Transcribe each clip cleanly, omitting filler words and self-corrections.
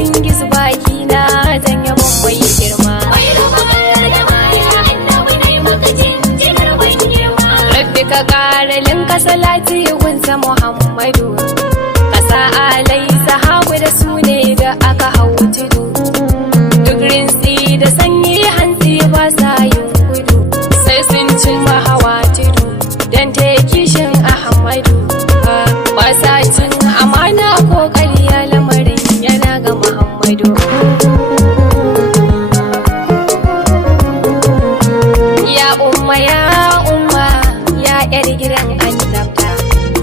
ringis baki na zan yabo mai girma. Rabbi ka ƙara linka salati gunsa Muhammadu, kasa alai sahabu da su ne da aka hau tudu, duk rinsi da sanyi hantsi ba sa yin gudu, sai sun cimma hawa tudu don ta kishin Ahmadu. Ba sa cin amana ko ƙarya, lamarin yana ga Muhammadu. Ya umma ya umma ya yar gidan annabta,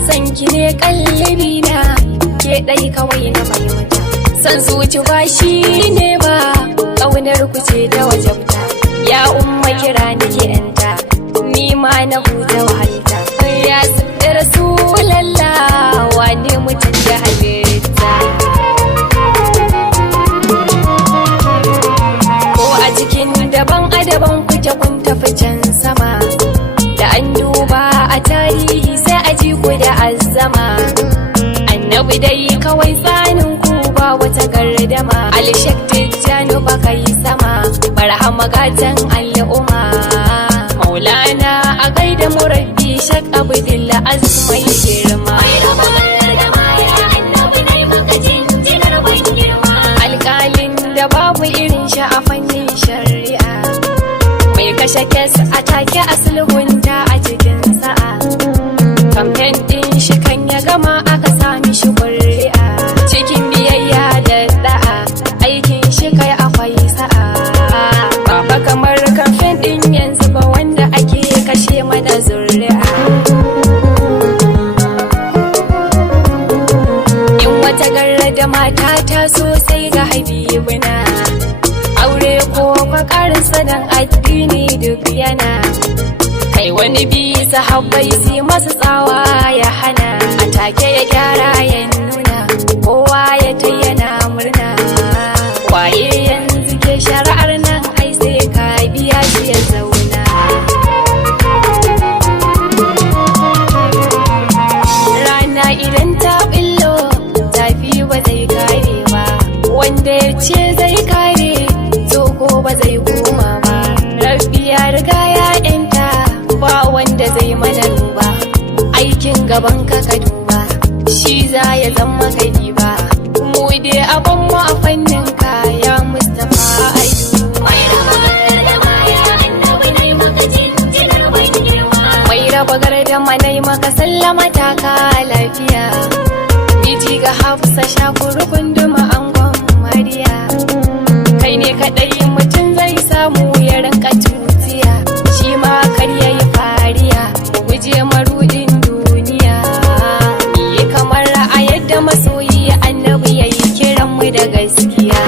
sanki ne kallabi na, ke ɗai kawai na fahimta. San zuci ba shi ne ba, ƙaunar ku ce da wajabta. Ya umma kira nake yanta, ni ma na huta wahalta. Ya sabbi Rasulallah, wane mutum da halitta. Ko a cikin daban adaban kuke kun tafi can sama, da an duba a tarihi sai a ji ku da azzama. Annabi dai kawai tsanin ku ba wata gardama, alshek tijjani ba kai sama, barhama gatan al'umma. Maulana a gaida murabbi shak abdullah azmai girma. Alƙalin da babu irin shi a fannin shari'a, mai kashe kes a take a sulhunta a cikin sa'a. Kamfen ɗin shi kan ya gama aka sami shi ƙuri'a, cikin biyayya da da'a aikin shi kai akwai sa'a. Baba kamar kamfen ɗin yanzu ba wanda ake kashe mana zuri'a. In wata garra da mata ta sosai ga habibuna, aure ko kwakarinsa don addini duk yana. Kai wani bi sahabbai sai masu tsawa ya hana, a take ya gyara ya nuna, kowa ya tayyana murna. Waye yanzu ke shari'ar nan ai sai ka biya shi ya zauna. Rana idan ta billo tafi ba zai kare ba, wanda ya ce zai kare to ko ba zai koma ba. Rabbi ya riga ya yanta, ba wanda zai mana duba, aikin gaban ka ka duba, shi za ya zama gani ba. Mu dai abin mu a fannin ka ya Mustapha Ayuba. Mai raba gardama nai maka sallama ta ka lafiya, miji ga Hafsa shakuru kunduma angon Mariya. Kai ne kaɗai mutum zai samu ya rinka tutiya, shi ma kar yayi fariya, guje marudin duniya. Ni kamar a yadda masoyi annabi yayi kiran mu da gaskiya.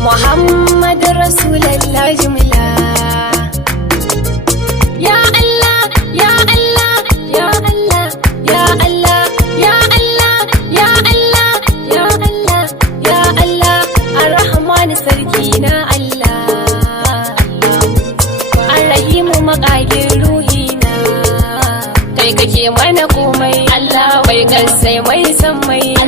Muhammad Rasulallah jumla. Ya Allah, ya Allah, ya Allah, ya Allah, ya Allah, ya Allah, ya Allah, ya Allah, Ar-Rahman sarki na Allah, Ar-Rahimu maƙagin ruhina, kai kake mana komai Allah bai kasai mai san mai.